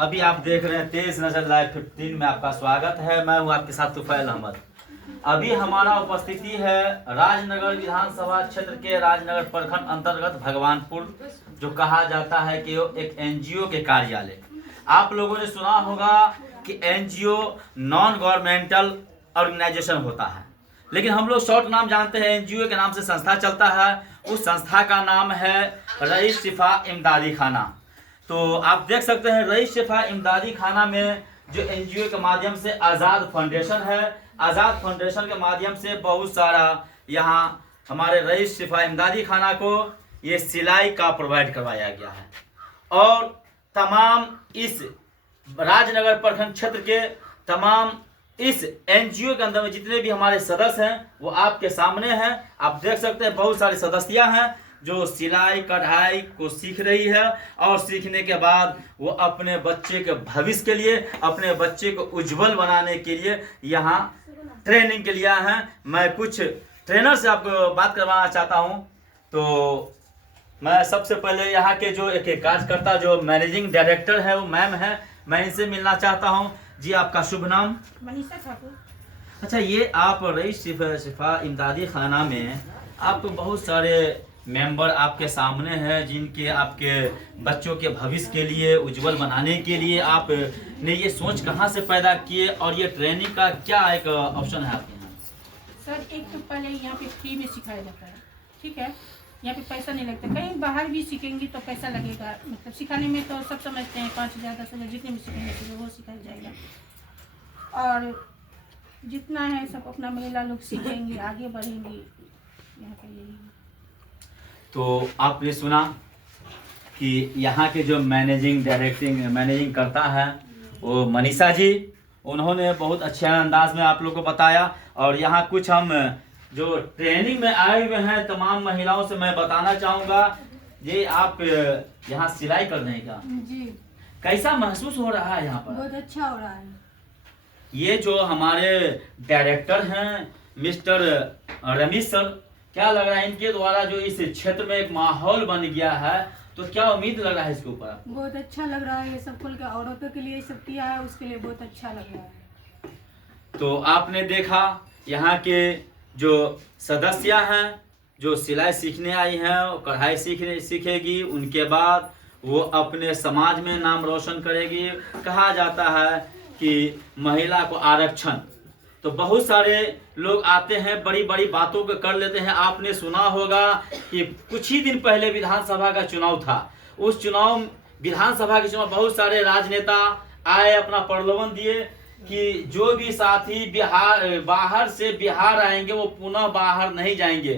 अभी आप देख रहे हैं तेज नजर लाइव 15 में आपका स्वागत है। मैं हूं आपके साथ तुफैल अहमद। अभी हमारा उपस्थिति है राजनगर विधानसभा क्षेत्र के राजनगर प्रखंड अंतर्गत भगवानपुर, जो कहा जाता है कि एक एनजीओ के कार्यालय। आप लोगों ने सुना होगा कि एनजीओ नॉन गवर्नमेंटल ऑर्गेनाइजेशन होता है, लेकिन हम लोग शॉर्ट नाम जानते हैं। एनजीओ के नाम से संस्था चलता है, उस संस्था का नाम है रईस शिफा इमदादी खाना। तो आप देख सकते हैं रईस शिफा इमदादी खाना में जो एनजीओ के माध्यम से आज़ाद फाउंडेशन है, आज़ाद फाउंडेशन के माध्यम से बहुत सारा यहाँ हमारे रईस शिफा इमदादी खाना को ये सिलाई का प्रोवाइड करवाया गया है। और तमाम इस राजनगर प्रखंड क्षेत्र के तमाम इस एनजीओ के अंदर में जितने भी हमारे सदस्य हैं वो आपके सामने हैं। आप देख सकते हैं बहुत सारी सदस्या हैं जो सिलाई कढ़ाई को सीख रही है, और सीखने के बाद वो अपने बच्चे के भविष्य के लिए, अपने बच्चे को उज्जवल बनाने के लिए यहाँ ट्रेनिंग के लिए आए हैं। मैं कुछ ट्रेनर से आपको बात करवाना चाहता हूँ। तो मैं सबसे पहले यहाँ के जो एक कार्यकर्ता जो मैनेजिंग डायरेक्टर है वो मैम है, मैं इनसे मिलना चाहता हूँ। जी, आपका शुभ नाम? मनीषा ठाकुर। अच्छा, ये आप रईस शिफा इमदादी खाना में आपको बहुत सारे मेंबर आपके सामने हैं जिनके आपके बच्चों के भविष्य के लिए, उज्जवल बनाने के लिए आपने ये सोच कहाँ से पैदा किए, और ये ट्रेनिंग का क्या एक ऑप्शन है आपके यहाँ? सर, एक तो पहले यहाँ पे फ्री में सिखाया जाता है, ठीक है, यहाँ पे पैसा नहीं लगता। कहीं बाहर भी सीखेंगी तो पैसा लगेगा, मतलब सिखाने में तो सब समझते हैं 5,000 10,000 जितने भी सीखेंगे तो वो सिखाया जाएगा। और जितना है सब अपना महिला लोग सीखेंगे, आगे बढ़ेंगी, यहाँ पे यही है। तो आपने सुना कि यहाँ के जो मैनेजिंग करता है वो मनीषा जी, उन्होंने बहुत अच्छे अंदाज में आप लोग को बताया। और यहाँ कुछ हम जो ट्रेनिंग में आए हुए हैं तमाम महिलाओं से मैं बताना चाहूँगा, ये आप यहाँ सिलाई कर रहे हैं क्या? जी। कैसा महसूस हो रहा है यहाँ पर? बहुत अच्छा हो रहा है। ये जो हमारे डायरेक्टर हैं मिस्टर रमेश सर, क्या लग रहा है इनके द्वारा जो इस क्षेत्र में एक माहौल बन गया है, तो क्या उम्मीद लग रहा है इसके ऊपर? बहुत अच्छा लग रहा है, ये सब खुल के औरतों के लिए सब किया है, उसके लिए बहुत अच्छा लग रहा है। तो आपने देखा यहाँ के जो सदस्य हैं जो सिलाई सीखने आई हैं, कढ़ाई सीखेगी, उनके बाद वो अपने समाज में नाम रोशन करेगी। कहा जाता है कि महिला को आरक्षण, तो बहुत सारे लोग आते हैं बड़ी बड़ी बातों को कर लेते हैं। आपने सुना होगा कि कुछ ही दिन पहले विधानसभा का चुनाव था, उस विधानसभा के चुनाव बहुत सारे राजनेता आए, अपना प्रलोभन दिए कि जो भी साथी बाहर से बिहार आएंगे वो पुनः बाहर नहीं जाएंगे।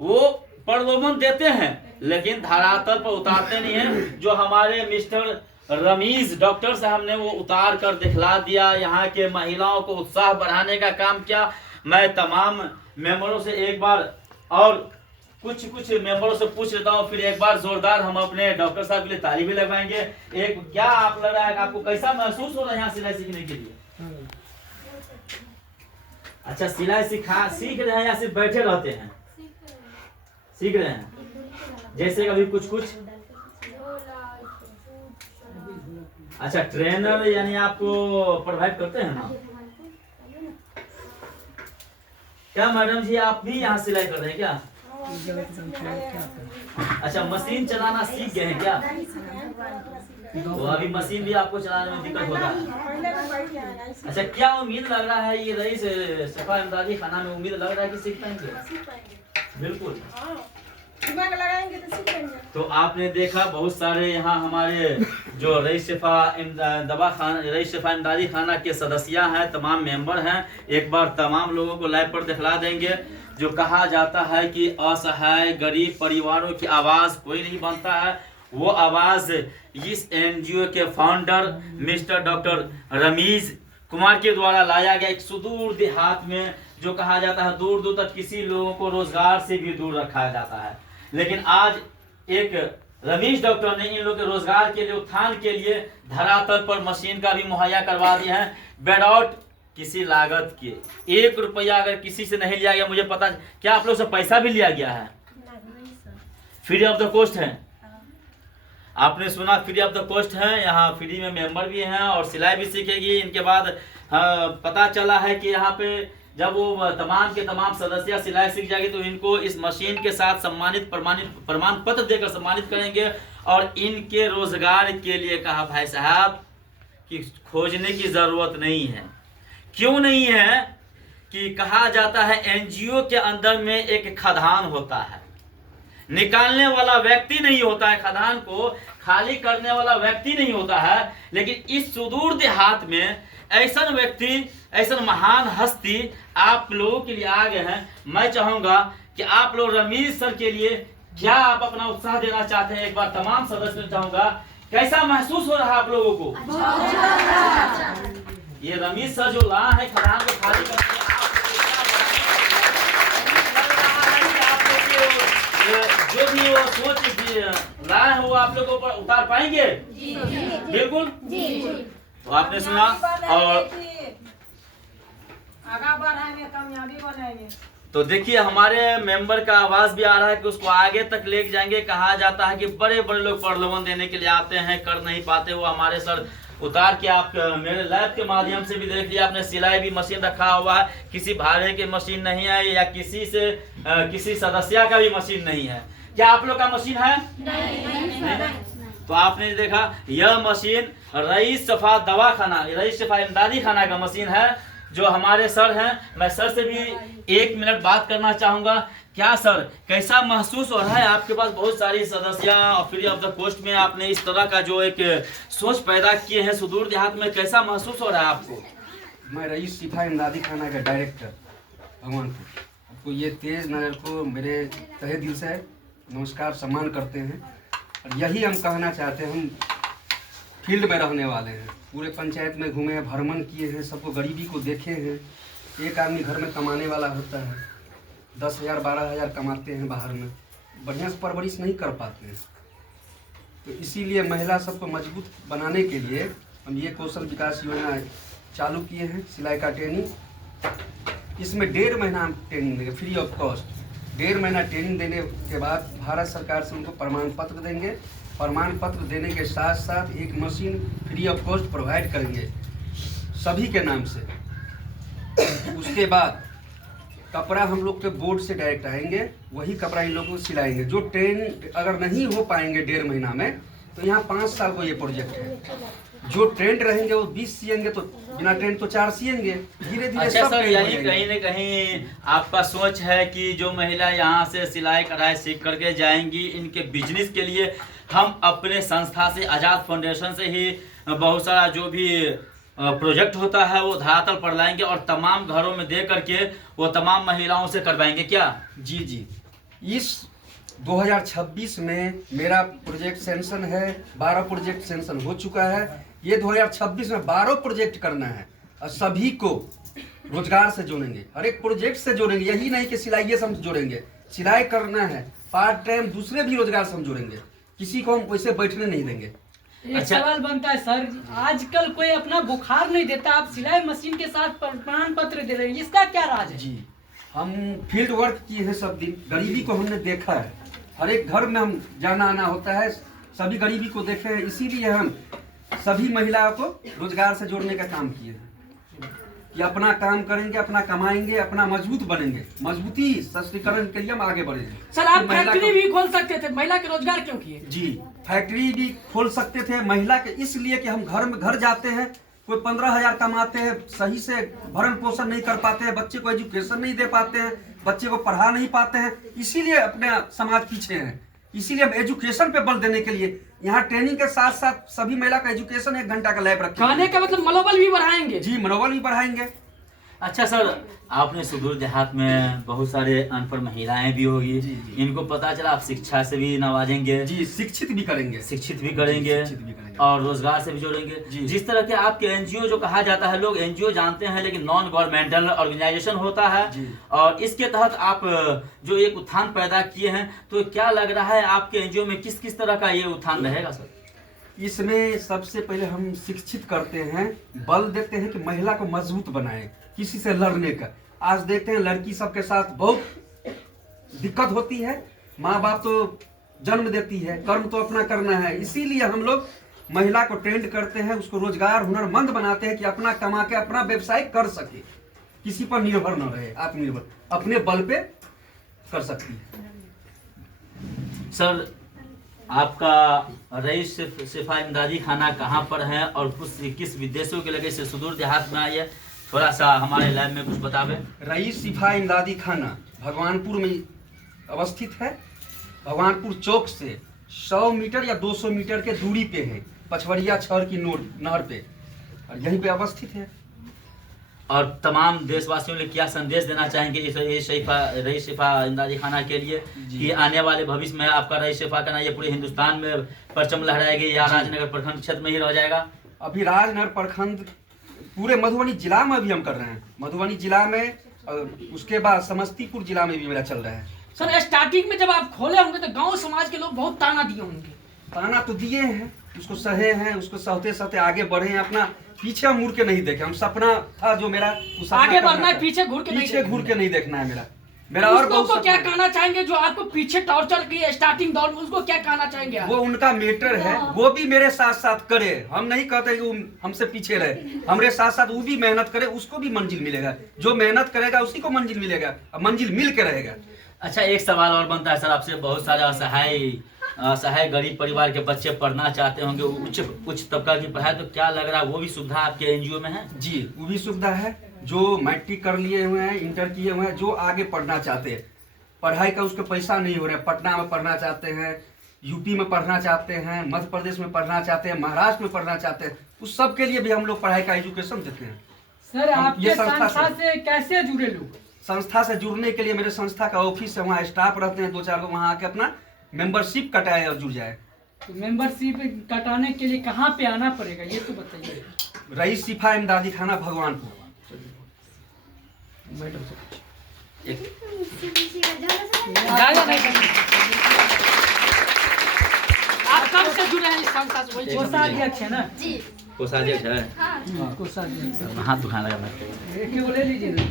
वो प्रलोभन देते हैं लेकिन धरातल पर उतारते नहीं हैं। जो हमारे मिस्टर रमीज डॉक्टर साहब ने वो उतार कर दिखला दिया, यहाँ के महिलाओं को उत्साह बढ़ाने का काम किया। मैं तमाम मेंबरों से एक बार और कुछ मेंबरों से पूछ लेता हूँ, फिर एक बार जोरदार हम अपने डॉक्टर साहब के लिए ताली भी लगवाएंगे। एक क्या आप लग रहा है, आपको कैसा महसूस हो रहा है यहाँ सिलाई सीखने के लिए? अच्छा, सिलाई सीख रहे हैं या सिर्फ बैठे रहते हैं? सीख रहे हैं, जैसे कभी कुछ अच्छा, ट्रेनर यानी आपको प्रोवाइड करते हैं ना? क्या मैडम जी आप भी यहाँ सिलाई कर रहे हैं क्या? अच्छा, मशीन चलाना सीख गए हैं क्या? तो अभी मशीन भी आपको चलाने में दिक्कत होता है। अच्छा, क्या उम्मीद लग रहा है ये रईस शिफा इमदादी खाना में उम्मीद लग रहा है कि सीख पाएंगे? बिल्कुल, दिमाग लगाएंगे तो सीखेंगे। तो आपने देखा बहुत सारे यहाँ हमारे जो रईस शिफा इमदादी खाना के सदस्य हैं, तमाम मेंबर हैं। एक बार तमाम लोगों को लाइव पर दिखला देंगे। जो कहा जाता है कि असहाय गरीब परिवारों की आवाज़ कोई नहीं बनता है, वो आवाज़ इस एनजीओ के founder mister doctor Rameez Kumar के द्वारा लाया गया। एक सुदूर देहात में जो कहा जाता है दूर दूर तक किसी लोगों को रोजगार से भी दूर रखा जाता है, लेकिन आज एक रमेश डॉक्टर ने इन लोगों के रोजगार के लिए, उत्थान के लिए धरातल पर मशीन का भी मुहैया करवा दिया है विदाउट किसी लागत के। 1 रुपया अगर किसी से नहीं लिया गया, मुझे पता, क्या आप लोग से पैसा भी लिया गया है? फ्री ऑफ द कॉस्ट है। आपने सुना फ्री ऑफ द कॉस्ट है, यहाँ फ्री में मेंबर भी हैं और सिलाई भी सीखेगी। इनके बाद पता चला है कि यहाँ पे जब वो तमाम के तमाम सदस्य सिलाई सीख जाएगी तो इनको इस मशीन के साथ सम्मानित प्रमाण पत्र देकर सम्मानित करेंगे। और इनके रोजगार के लिए कहा भाई साहब कि खोजने की जरूरत नहीं है। क्यों नहीं है? कि कहा जाता है एनजीओ के अंदर में एक खदान होता है, निकालने वाला व्यक्ति नहीं होता है, खदान को खाली करने वाला व्यक्ति नहीं होता है। लेकिन इस सुदूर देहात में ऐसा व्यक्ति, ऐसा महान हस्ती आप लोगों के लिए आ गए हैं। मैं चाहूंगा कि आप लोग रमीज सर के लिए क्या आप अपना उत्साह देना चाहते हैं? एक बार तमाम सदस्यों चाहूंगा, कैसा महसूस हो रहा है आप लोगों को? ये रमीज सर जो ला है खदान को खाली करके जो भी वो सोच लाए हैं वो आप लोगों पर उतार पाएंगे? बिल्कुल। तो आपने सुना और आगे बढ़ाएंगे, कामयाबी बनाएंगे। तो देखिए हमारे मेंबर का आवाज भी आ रहा है कि उसको आगे तक ले जाएंगे। कहा जाता है कि बड़े बड़े लोग प्रलोभन देने के लिए आते हैं, कर नहीं पाते। वो हमारे सर उतार के आप मेरे लैब के माध्यम से भी देख लिया आपने, सिलाई भी मशीन रखा हुआ है। किसी भाड़े की मशीन नहीं है या किसी सदस्य का भी मशीन नहीं है। क्या आप लोग का मशीन है? नहीं। तो आपने देखा यह मशीन रईस शफा दवाखाना, रईस शफा इमदादी खाना का मशीन है जो हमारे सर हैं। मैं सर से भी 1 मिनट बात करना चाहूंगा। क्या सर कैसा महसूस हो रहा है? आपके पास बहुत सारी सदस्य और फ्री ऑफ द कॉस्ट में आपने इस तरह का जो एक सोच पैदा किए हैं सुदूर देहात में, कैसा महसूस हो रहा है आपको? मैं रईस शफा इमदादी खाना का डायरेक्टर भगवानपुर, आपको ये तेज नज़र को मेरे तहे दिल से नमस्कार सम्मान करते हैं। और यही हम कहना चाहते हैं, हम फील्ड में रहने वाले हैं, पूरे पंचायत में घूमे हैं, भ्रमण किए हैं, सबको गरीबी को देखे हैं। एक आदमी घर में कमाने वाला होता है, 10,000 12,000 कमाते हैं, बाहर में बढ़िया से परवरिश नहीं कर पाते हैं। तो इसीलिए महिला सबको मजबूत बनाने के लिए हम ये कौशल विकास योजना चालू किए हैं। सिलाई का ट्रेनिंग, इसमें 1.5 महीना हम ट्रेनिंग देंगे फ्री ऑफ कॉस्ट। 1.5 महीना ट्रेनिंग देने के बाद भारत सरकार से उनको प्रमाण पत्र देंगे। प्रमाण पत्र देने के साथ साथ एक machine free of cost provide करेंगे सभी के नाम से। उसके बाद कपड़ा हम लोग के बोर्ड से डायरेक्ट आएंगे, वही कपड़ा इन लोगों को सिलाएंगे। जो ट्रेन अगर नहीं हो पाएंगे 1.5 महीना में, तो यहाँ 5 साल को ये प्रोजेक्ट है। जो ट्रेंड रहेंगे वो 20 सिएंगे, तो बिना ट्रेंड तो 4 सिएंगे। धीरे धीरे अच्छा सब सर, ट्रेंड यानी हो कहीं न कहीं आपका सोच है कि जो महिला यहाँ से सिलाई कढ़ाई सीख करके जाएंगी, इनके बिजनेस के लिए हम अपने संस्था से, आज़ाद फाउंडेशन से ही बहुत सारा जो भी प्रोजेक्ट होता है वो धरातल पर लाएंगे और तमाम घरों में दे करके वो तमाम महिलाओं से करवाएंगे क्या? जी जी। इस 2026 में मेरा प्रोजेक्ट सेंशन है, 12 प्रोजेक्ट सेंशन हो चुका है। ये 2026 में 12 प्रोजेक्ट करना है और सभी को रोजगार से जोड़ेंगे, हर एक प्रोजेक्ट से जोड़ेंगे। यही नहीं कि सिलाई से हम जोड़ेंगे, सिलाई करना है पार्ट टाइम दूसरे भी रोजगार से हम जोड़ेंगे, किसी को हम वैसे बैठने नहीं देंगे। एक सवाल बनता है सर, आजकल कोई अपना बुखार नहीं देता, आप सिलाई मशीन के साथ प्रमाण पत्र दे रहे हैं, इसका क्या राज है? जी, हम फील्ड वर्क किए हैं सब दिन, गरीबी को हमने देखा है, हर एक घर में हम जाना आना होता है, सभी गरीबी को देखे हैं। इसीलिए हम सभी महिलाओं को रोजगार से जोड़ने का काम किए हैं कि अपना काम करेंगे, अपना कमाएंगे, अपना मजबूत बनेंगे, मजबूती सशक्तिकरण के लिए हम आगे बढ़ेंगे। सर आप फैक्ट्री भी खोल सकते थे, महिला के रोजगार क्यों किए? जी, फैक्ट्री भी खोल सकते थे महिला के, इसलिए कि हम घर में घर जाते हैं, कोई 15,000 कमाते हैं, सही से भरण पोषण नहीं कर पाते हैं, बच्चे को एजुकेशन नहीं दे पाते हैं, बच्चे को पढ़ा नहीं पाते हैं, इसीलिए अपने समाज पीछे हैं। इसीलिए हम एजुकेशन पे बल देने के लिए यहाँ ट्रेनिंग के साथ साथ सभी महिला का एजुकेशन 1 घंटा का लैब रखेंगे। कहने का मतलब मनोबल भी बढ़ाएंगे? जी, मनोबल भी बढ़ाएंगे। अच्छा सर, आपने सुदूर देहात में बहुत सारे अनपढ़ महिलाएं भी होगी, इनको पता चला आप शिक्षा से भी नवाजेंगे? जी, शिक्षित भी करेंगे, शिक्षित भी करेंगे और रोजगार से भी जोड़ेंगे। जिस तरह के आपके एनजीओ जो कहा जाता है, लोग एनजीओ जानते हैं लेकिन नॉन गवर्नमेंटल ऑर्गेनाइजेशन होता है, और इसके तहत आप जो एक उत्थान पैदा किए हैं, तो क्या लग रहा है आपके एनजीओ में किस किस तरह का ये उत्थान रहेगा सर? इसमें सबसे पहले हम शिक्षित करते हैं, बल देते हैं कि महिला को मजबूत बनाए किसी से लड़ने का। आज देखते हैं लड़की सबके साथ बहुत दिक्कत होती है, माँ बाप तो जन्म देती है, कर्म तो अपना करना है। इसीलिए हम लोग महिला को ट्रेंड करते हैं, उसको रोजगार हुनरमंद बनाते हैं कि अपना कमा के अपना व्यवसाय कर सके, किसी पर निर्भर न रहे, आत्मनिर्भर अपने बल पे कर सकती है। सर आपका रईस शिफा इमदादी खाना कहाँ पर है और किस विदेशों के लगे से सुदूर देहात में आई है, थोड़ा सा हमारे लैब में कुछ बतावे। रईस शिफा इमदादी खाना भगवानपुर में अवस्थित है। भगवानपुर चौक से 100 मीटर या 200 मीटर के दूरी पे है, पचवड़िया छर की नहर पे, और यहीं पे अवस्थित है। और तमाम देशवासियों के लिए क्या संदेश देना चाहेंगे इस रईस शिफा इमदादी खाना के लिए कि आने वाले भविष्य में आपका रईस शिफा खाना ये पूरे हिंदुस्तान में परचम लहराएगी या राजनगर प्रखंड क्षेत्र में ही रह जाएगा? अभी राजनगर प्रखंड पूरे मधुबनी जिला में भी हम कर रहे हैं, मधुबनी जिला में, उसके बाद समस्तीपुर जिला में भी मेरा चल रहा है। सर स्टार्टिंग में जब आप खोले होंगे तो गांव समाज के लोग बहुत ताना दिए होंगे। ताना तो दिए हैं, उसको सहे हैं, उसको सहते सहते आगे बढ़े हैं, अपना पीछे मुड़ के नहीं देखे। हम सपना था जो मेरा आगे बढ़ना है, पीछे घूर के नहीं देखना है मेरा और उसको क्या कहना चाहेंगे जो आपको पीछे टॉर्चर किए स्टार्टिंग दौर में, उसको क्या कहना चाहेंगे आप? वो उनका मेटर है, वो भी मेरे साथ साथ करे। हम नहीं कहते कि वो हमसे पीछे रहे, हमारे साथ साथ वो भी मेहनत करे, उसको भी मंजिल मिलेगा। जो मेहनत करेगा उसी को मंजिल मिलेगा, और मंजिल मिल के रहेगा। अच्छा एक सवाल और बनता है सर आपसे, बहुत सारे असहाय गरीब परिवार के बच्चे पढ़ना चाहते होंगे, उच्च तबका की पढ़ाई, तो क्या लग रहा है वो भी सुविधा आपके एनजीओ में है? जी वो भी सुविधा है। जो मैट्रिक कर लिए हुए हैं, इंटर किए हुए हैं, जो आगे पढ़ना चाहते हैं, पढ़ाई का उसको पैसा नहीं हो रहा है, पटना में पढ़ना चाहते हैं, यूपी में पढ़ना चाहते हैं, मध्य प्रदेश में पढ़ना चाहते हैं, महाराष्ट्र में पढ़ना चाहते हैं, उस सब के लिए भी हम लोग पढ़ाई का एजुकेशन देते हैं। सर आपके संस्था से कैसे जुड़े लोग? संस्था से जुड़ने के लिए मेरे संस्था का ऑफिस है, वहाँ स्टाफ रहते हैं 2-4 लोग, वहाँ आके अपना मेंबरशिप कटाए और जुड़ जाए। तो मेंबरशिप कटाने के लिए कहाँ पे आना पड़ेगा ये तो बताइए। रईस शिफा इमदादी खाना भगवानपुर। आप कब से जुड़े हैं इस संस्था से? वही कोषाध्यक्ष है ना? जी कोषाध्यक्ष है, कोषाध्यक्ष हाथ दुखाने लगा। एक ले लीजिए ना।